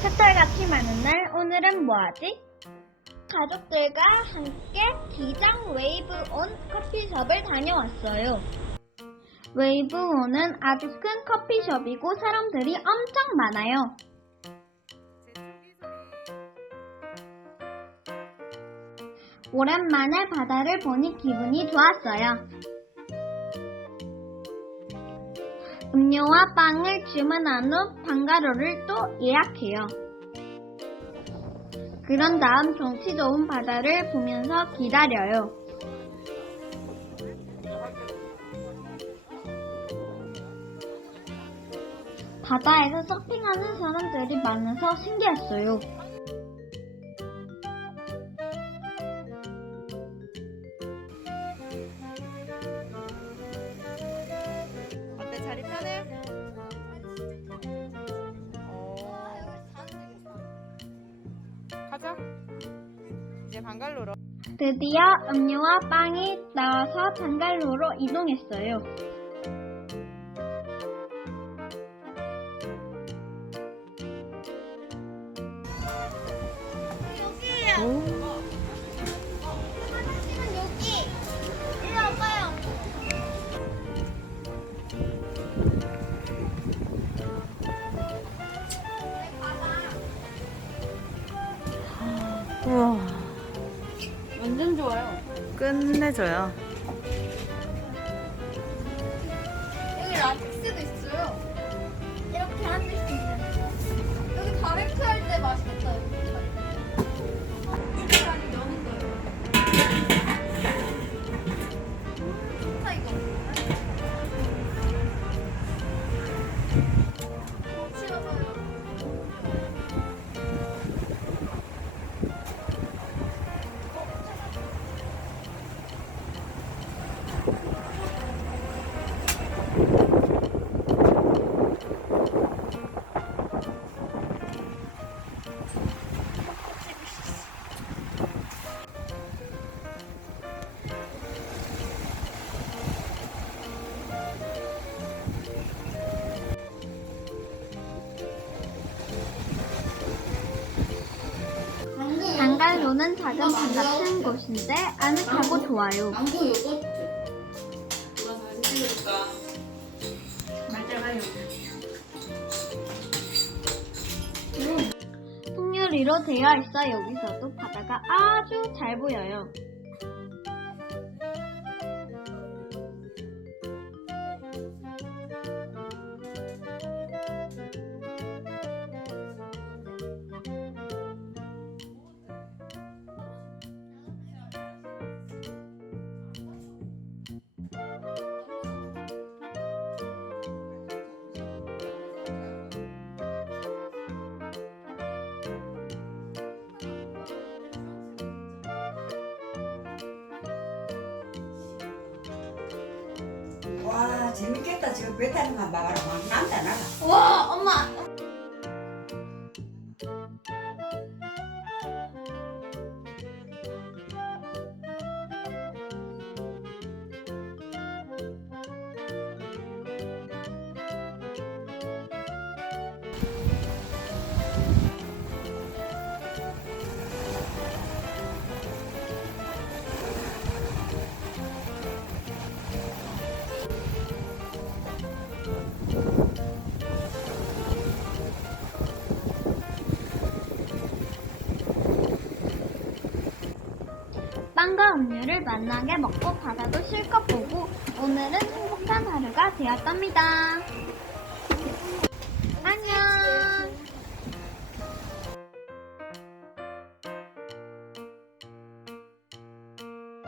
색달같이 많은 날 오늘은 뭐하지? 가족들과 함께 기장 웨이브 온 커피숍을 다녀왔어요. 웨이브 온은 아주 큰 커피숍이고 사람들이 엄청 많아요. 오랜만에 바다를 보니 기분이 좋았어요. 음료와 빵을 주문한 후 방가로를 또 예약해요. 그런 다음 경치 좋은 바다를 보면서 기다려요. 바다에서 서핑하는 사람들이 많아서 신기했어요. 자리 편해? 어, 가자. 이제 방갈로로. 드디어 음료와 빵이 나와서 방갈로로 이동했어요. 여기요. 우와. 완전 좋아요. 끝내줘요. 여기 라텍스도 있어요. 방갈로는 작은 방 같은 곳인데 아늑하고 좋아요. 망고 요거트. 누가 사진 찍어줄까? 말짱하요. 풍류리로 되어 있어 여기서도 바다가 아주 잘 보여요. 와 재밌겠다. 지금 배 타는 거 봐라 막 난다 나가 와 엄마 빵과 음료를 만나게 먹고 바다도 실컷 보고 오늘은 행복한 하루가 되었답니다.